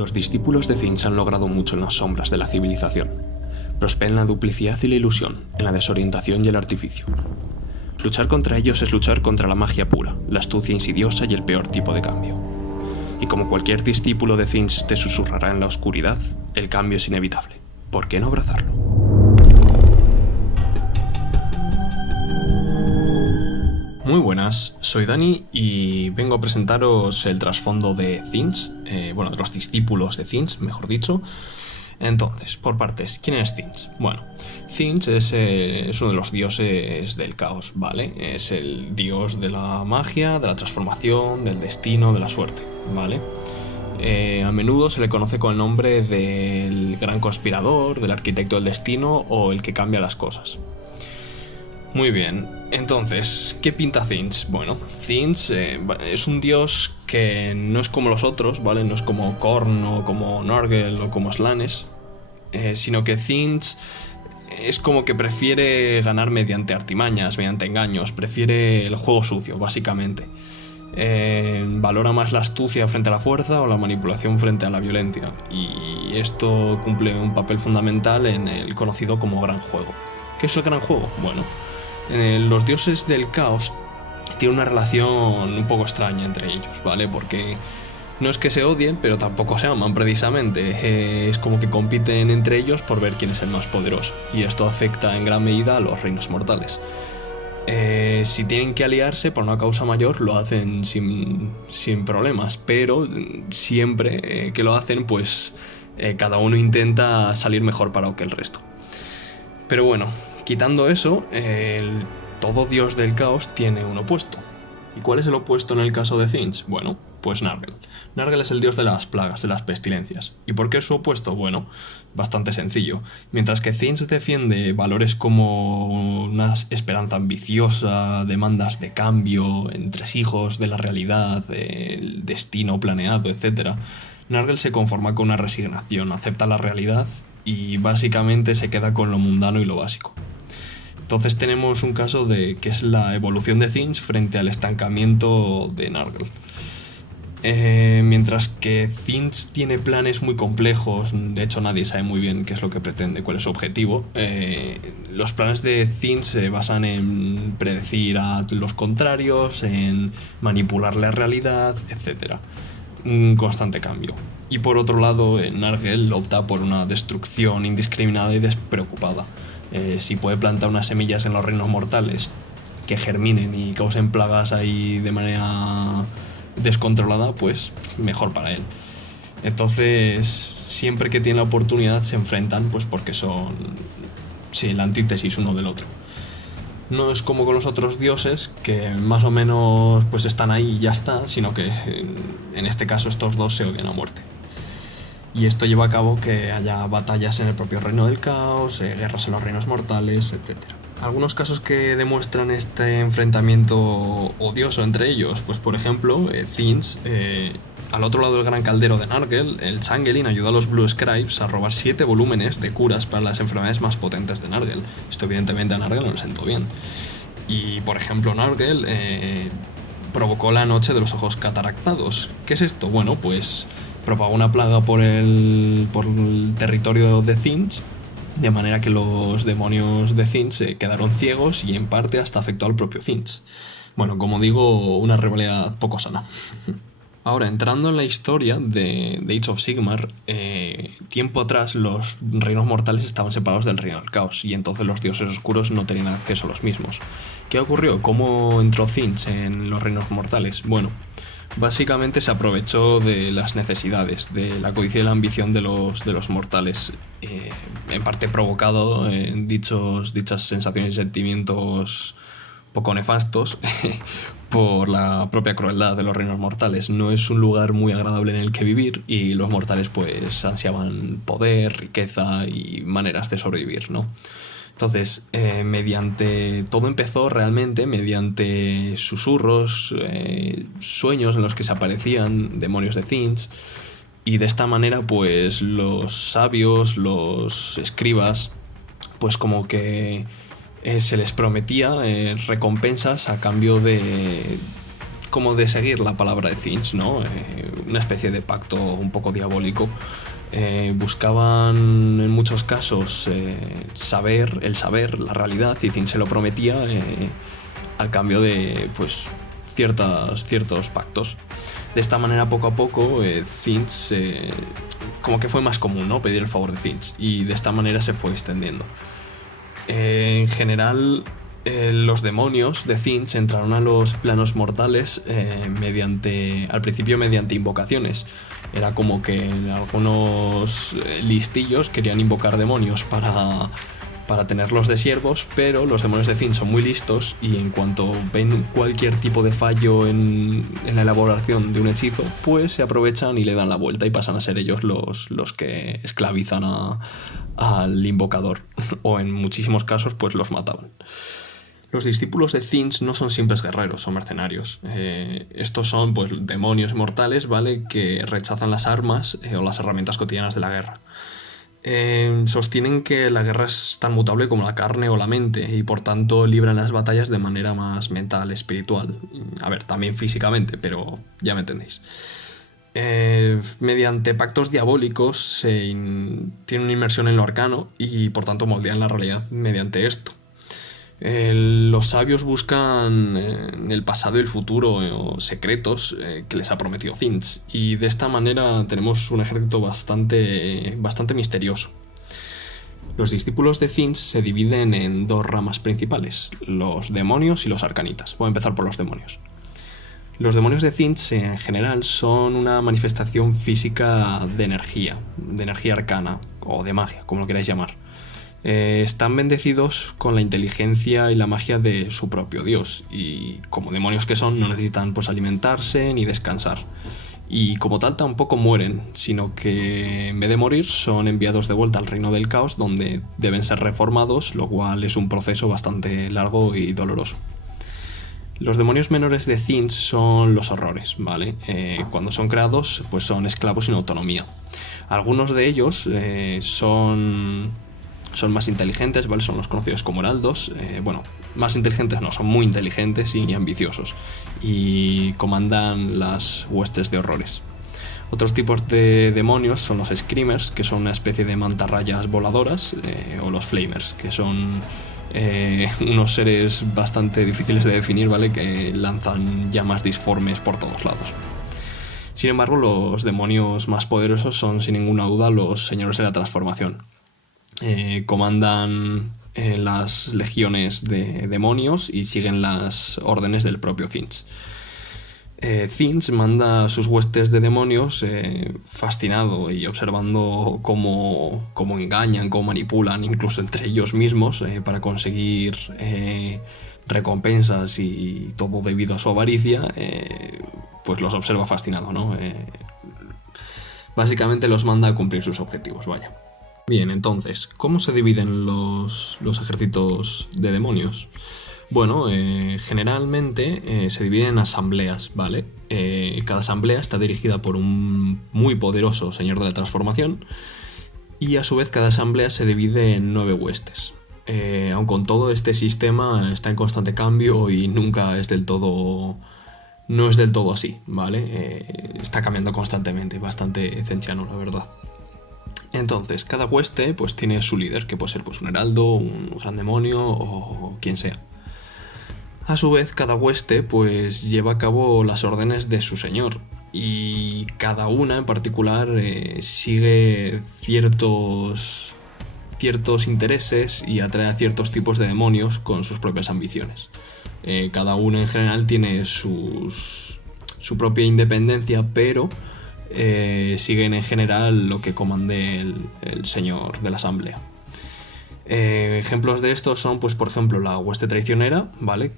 Los discípulos de Tzeentch han logrado mucho en las sombras de la civilización. Prosperan la duplicidad y la ilusión, en la desorientación y el artificio. Luchar contra ellos es luchar contra la magia pura, la astucia insidiosa y el peor tipo de cambio. Y como cualquier discípulo de Tzeentch te susurrará en la oscuridad, el cambio es inevitable. ¿Por qué no abrazarlo? Muy buenas, soy Dani y vengo a presentaros el trasfondo de Tzeentch, de los discípulos de Tzeentch, mejor dicho. Entonces, por partes, ¿quién es Tzeentch? Bueno, Tzeentch es uno de los dioses del caos, ¿vale? Es el dios de la magia, de la transformación, del destino, de la suerte, ¿vale? A menudo se le conoce con el nombre del gran conspirador, del arquitecto del destino o el que cambia las cosas. Muy bien, entonces, ¿qué pinta Tzeentch? Bueno, Tzeentch es un dios que no es como los otros, ¿vale? No es como Khorne o como Nurgle o como Slanesh, sino que Tzeentch es como que prefiere ganar mediante artimañas, mediante engaños, prefiere el juego sucio, básicamente. Valora más la astucia frente a la fuerza o la manipulación frente a la violencia, y esto cumple un papel fundamental en el conocido como Gran Juego. ¿Qué es el Gran Juego? Bueno, los dioses del caos tienen una relación un poco extraña entre ellos, ¿vale? Porque no es que se odien, pero tampoco se aman precisamente. Es como que compiten entre ellos por ver quién es el más poderoso, y esto afecta en gran medida a los reinos mortales. Si tienen que aliarse por una causa mayor, lo hacen sin problemas, pero siempre que lo hacen, pues cada uno intenta salir mejor parado que el resto. Pero bueno, quitando eso, todo dios del caos tiene un opuesto. ¿Y cuál es el opuesto en el caso de Tzeentch? Bueno, pues Nurgle. Nurgle es el dios de las plagas, de las pestilencias. ¿Y por qué es su opuesto? Bueno, bastante sencillo. Mientras que Tzeentch defiende valores como una esperanza ambiciosa, demandas de cambio, entresijos de la realidad, el destino planeado, etc., Nurgle se conforma con una resignación, acepta la realidad y básicamente se queda con lo mundano y lo básico. Entonces tenemos un caso de que es la evolución de Tzeentch frente al estancamiento de Nurgle. Mientras que Tzeentch tiene planes muy complejos, de hecho nadie sabe muy bien qué es lo que pretende, cuál es su objetivo. Los planes de Tzeentch se basan en predecir a los contrarios, en manipular la realidad, etc. Un constante cambio. Y por otro lado, Nurgle opta por una destrucción indiscriminada y despreocupada. Si puede plantar unas semillas en los reinos mortales que germinen y causen plagas ahí de manera descontrolada, pues mejor para él. Entonces, siempre que tiene la oportunidad se enfrentan, pues porque son la antítesis uno del otro. No es como con los otros dioses, que más o menos pues están ahí y ya está, sino que en este caso estos dos se odian a muerte. Y esto lleva a cabo que haya batallas en el propio reino del caos, guerras en los reinos mortales, etc. Algunos casos que demuestran este enfrentamiento odioso entre ellos, pues por ejemplo, Tzeentch, al otro lado del gran caldero de Nurgle, el Changeling ayudó a los Blue Scribes a robar 7 volúmenes de curas para las enfermedades más potentes de Nurgle. Esto evidentemente a Nurgle no le sentó bien. Y por ejemplo, Nurgle provocó la noche de los ojos cataractados. ¿Qué es esto? Bueno, pues propagó una plaga por el territorio de Tzeentch, de manera que los demonios de Tzeentch se quedaron ciegos y en parte hasta afectó al propio Tzeentch. Bueno, como digo, una rivalidad poco sana. Ahora, entrando en la historia de Age of Sigmar, tiempo atrás los reinos mortales estaban separados del reino del caos, y entonces los dioses oscuros no tenían acceso a los mismos. ¿Qué ocurrió? ¿Cómo entró Tzeentch en los reinos mortales? Bueno, básicamente se aprovechó de las necesidades, de la codicia y la ambición de los mortales, en parte provocado dichas sensaciones y sentimientos poco nefastos por la propia crueldad de los reinos mortales. No es un lugar muy agradable en el que vivir, y los mortales pues ansiaban poder, riqueza y maneras de sobrevivir, ¿no? Entonces, todo empezó realmente mediante susurros, sueños en los que se aparecían demonios de Tzeentch, y de esta manera pues los sabios, los escribas, pues como que se les prometía recompensas a cambio de como de seguir la palabra de Tzeentch, ¿no? Una especie de pacto un poco diabólico. Buscaban en muchos casos saber, la realidad, y Tzeentch se lo prometía a cambio de pues ciertos pactos. De esta manera, poco a poco, Tzeentch como que fue más común, ¿no? Pedir el favor de Tzeentch, y de esta manera se fue extendiendo. En general, los demonios de Tzeentch entraron a los planos mortales al principio mediante invocaciones. Era como que algunos listillos querían invocar demonios para tenerlos de siervos, pero los demonios de Tzeentch son muy listos, y en cuanto ven cualquier tipo de fallo en la elaboración de un hechizo, pues se aprovechan y le dan la vuelta, y pasan a ser ellos los que esclavizan al invocador, o en muchísimos casos pues los mataban. Los discípulos de Tzeentch no son simples guerreros o mercenarios. Estos son pues demonios mortales, ¿vale?, que rechazan las armas o las herramientas cotidianas de la guerra. Sostienen que la guerra es tan mutable como la carne o la mente, y por tanto libran las batallas de manera más mental, espiritual. A ver, también físicamente, pero ya me entendéis. Mediante pactos diabólicos tienen una inmersión en lo arcano, y por tanto moldean la realidad mediante esto. Los sabios buscan en el pasado y el futuro secretos que les ha prometido Tzeentch, y de esta manera tenemos un ejército bastante misterioso. Los discípulos de Tzeentch se dividen en dos ramas principales: los demonios y los arcanitas. Voy a empezar por los demonios. Los demonios de Tzeentch en general son una manifestación física de energía arcana, o de magia, como lo queráis llamar. Están bendecidos con la inteligencia y la magia de su propio dios, y como demonios que son, no necesitan pues alimentarse ni descansar, y como tal tampoco mueren, sino que en vez de morir son enviados de vuelta al reino del caos, donde deben ser reformados, lo cual es un proceso bastante largo y doloroso. Los demonios menores de Tzeentch son los horrores, ¿vale? Cuando son creados, pues son esclavos sin autonomía. Algunos de ellos son más inteligentes, ¿vale? Son los conocidos como heraldos. Más inteligentes no, son muy inteligentes y ambiciosos, y comandan las huestes de horrores. Otros tipos de demonios son los screamers, que son una especie de mantarrayas voladoras, o los flamers, que son unos seres bastante difíciles de definir, ¿vale?, que lanzan llamas disformes por todos lados. Sin embargo, los demonios más poderosos son sin ninguna duda los señores de la transformación. Comandan las legiones de demonios y siguen las órdenes del propio Tzeentch. Tzeentch manda sus huestes de demonios fascinado y observando cómo engañan, cómo manipulan, incluso entre ellos mismos, para conseguir recompensas, y todo debido a su avaricia. Pues los observa fascinado, ¿no? Básicamente los manda a cumplir sus objetivos, vaya. Bien, entonces, ¿cómo se dividen los ejércitos de demonios? Bueno, generalmente se dividen en asambleas, ¿vale? Cada asamblea está dirigida por un muy poderoso señor de la transformación, y a su vez cada asamblea se divide en 9 huestes. Aun con todo, este sistema está en constante cambio y nunca es del todo... No es del todo así, ¿vale? Está cambiando constantemente, bastante zeentchiano, la verdad. Entonces, cada hueste pues tiene su líder, que puede ser pues un heraldo, un gran demonio o quien sea. A su vez, cada hueste pues lleva a cabo las órdenes de su señor, y cada una en particular sigue ciertos intereses y atrae a ciertos tipos de demonios con sus propias ambiciones. Cada una en general tiene su propia independencia, pero siguen en general lo que comande el señor de la asamblea. Ejemplos de estos son, pues por ejemplo, la hueste traicionera, ¿vale?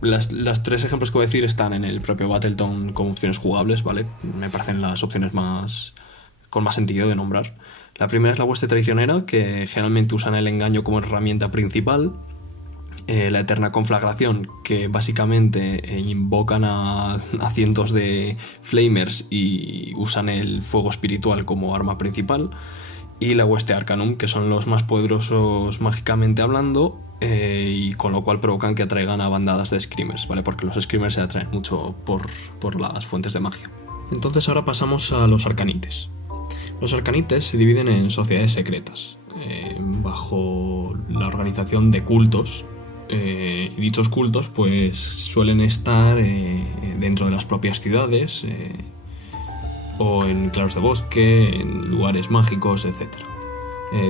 Las 3 ejemplos que voy a decir están en el propio Battletome como opciones jugables, ¿vale? Me parecen las opciones con más sentido de nombrar. La primera es la hueste traicionera, que generalmente usan el engaño como herramienta principal. La eterna conflagración, que básicamente invocan a cientos de flamers y usan el fuego espiritual como arma principal. y la Hueste Arcanum, que son los más poderosos mágicamente hablando, y con lo cual provocan que atraigan a bandadas de Screamers, ¿vale? Porque los Screamers se atraen mucho por las fuentes de magia. Entonces ahora pasamos a los Arcanites. Los Arcanites se dividen en sociedades secretas, bajo la organización de cultos, y dichos cultos pues suelen estar dentro de las propias ciudades, o en claros de bosque, en lugares mágicos, etc.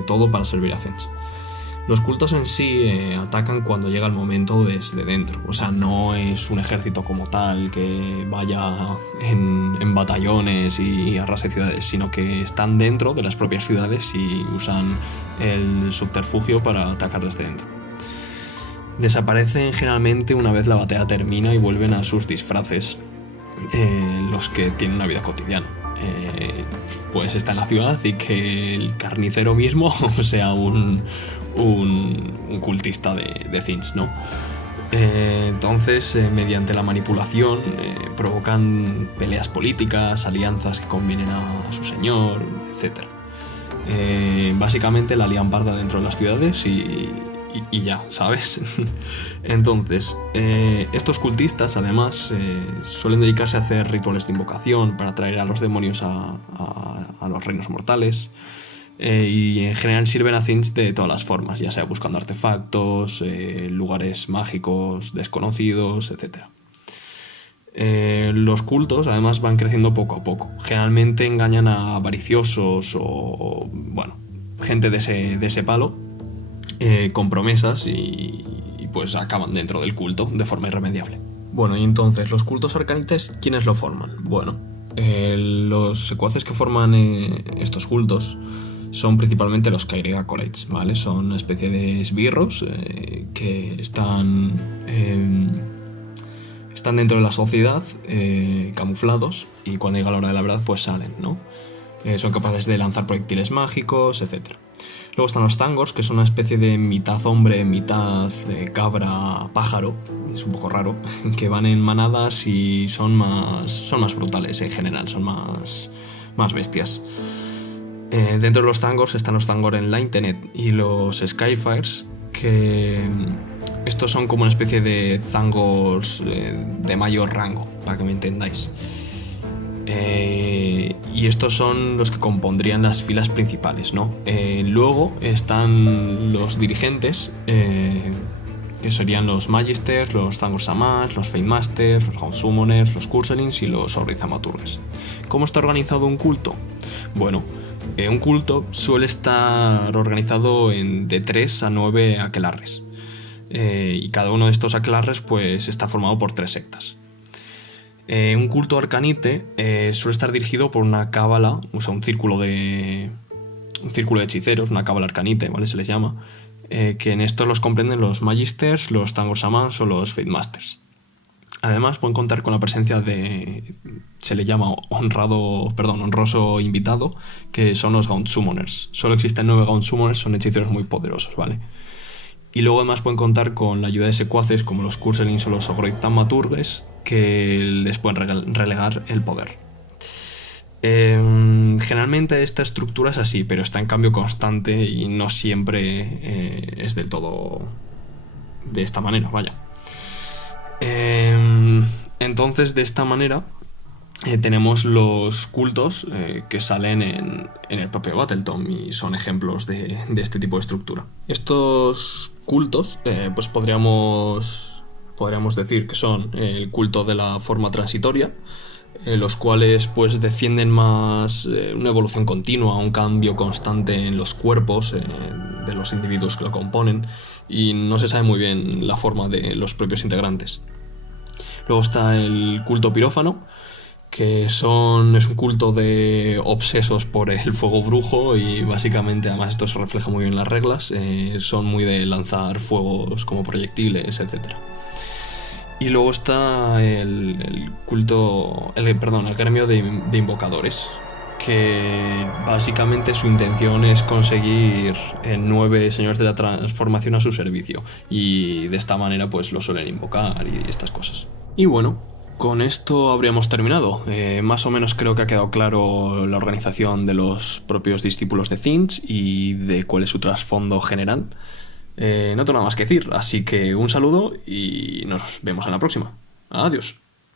Todo para servir a Zens. Los cultos en sí atacan cuando llega el momento desde dentro. O sea, no es un ejército como tal que vaya en batallones y arrase ciudades, sino que están dentro de las propias ciudades y usan el subterfugio para atacar desde dentro. Desaparecen generalmente una vez la batalla termina y vuelven a sus disfraces, los que tienen una vida cotidiana. Pues está en la ciudad y que el carnicero mismo sea un cultista de Zins, ¿no? Entonces, mediante la manipulación, provocan peleas políticas, alianzas que convienen a su señor, etc. Básicamente la lían parda dentro de las ciudades y ya, ¿sabes? Entonces, estos cultistas además suelen dedicarse a hacer rituales de invocación para atraer a los demonios a los reinos mortales, y en general sirven a Zins de todas las formas, ya sea buscando artefactos, lugares mágicos desconocidos, etc. Los cultos además van creciendo poco a poco. Generalmente engañan a avariciosos o bueno, gente de ese palo, con promesas y pues acaban dentro del culto de forma irremediable. Bueno, y entonces, ¿los cultos arcanites quiénes lo forman? Bueno, los secuaces que forman estos cultos son principalmente los Caireg Acolytes, ¿vale? Son una especie de esbirros que están dentro de la sociedad, camuflados, y cuando llega la hora de la verdad pues salen, ¿no? Son capaces de lanzar proyectiles mágicos, etc. Luego están los Thangoors, que son una especie de mitad hombre, mitad cabra, pájaro, es un poco raro, que van en manadas y son más brutales en general, son más bestias. Dentro de los Thangoors están los Thangoor Enlightened y los Skyfires, que estos son como una especie de Thangoors de mayor rango, para que me entendáis. Y estos son los que compondrían las filas principales, ¿no? Luego están los dirigentes, que serían los Magisters, los Thangoor Samans, los Fate Masters, los Gaunt Summoners, los Curselings y los Aurith Thaumaturges. ¿Cómo está organizado un culto? Bueno, un culto suele estar organizado de 3 a 9 aquelarres, y cada uno de estos aquelarres pues está formado por 3 sectas. Un culto arcanite suele estar dirigido por una cábala, o sea, un círculo de hechiceros, una cábala arcanite, ¿vale? Se les llama, que en estos los comprenden los Magisters, los Thangoor Samans o los Fate Masters. Además pueden contar con la presencia se le llama honroso invitado, que son los Gaunt Summoners. Solo existen 9 Gaunt Summoners, son hechiceros muy poderosos, ¿vale? Y luego además pueden contar con la ayuda de secuaces como los Curselings o los Aurith Thaumaturges, que les pueden relegar el poder. Generalmente esta estructura es así, pero está en cambio constante y no siempre es del todo de esta manera, vaya. Entonces, de esta manera tenemos los cultos que salen en el propio Battletome y son ejemplos de este tipo de estructura. Estos cultos pues podríamos decir que son el culto de la forma transitoria, los cuales pues defienden más una evolución continua, un cambio constante en los cuerpos de los individuos que lo componen, y no se sabe muy bien la forma de los propios integrantes. Luego está el culto pirófano, que es un culto de obsesos por el fuego brujo, y básicamente, además esto se refleja muy bien en las reglas, son muy de lanzar fuegos como proyectiles, etc. Y luego está el gremio de invocadores, que básicamente su intención es conseguir 9 señores de la transformación a su servicio, y de esta manera pues lo suelen invocar y estas cosas. Y bueno, Con esto habríamos terminado. Más o menos creo que ha quedado claro la organización de los propios discípulos de Finch y de cuál es su trasfondo general. No tengo nada más que decir, así que un saludo y nos vemos en la próxima. Adiós.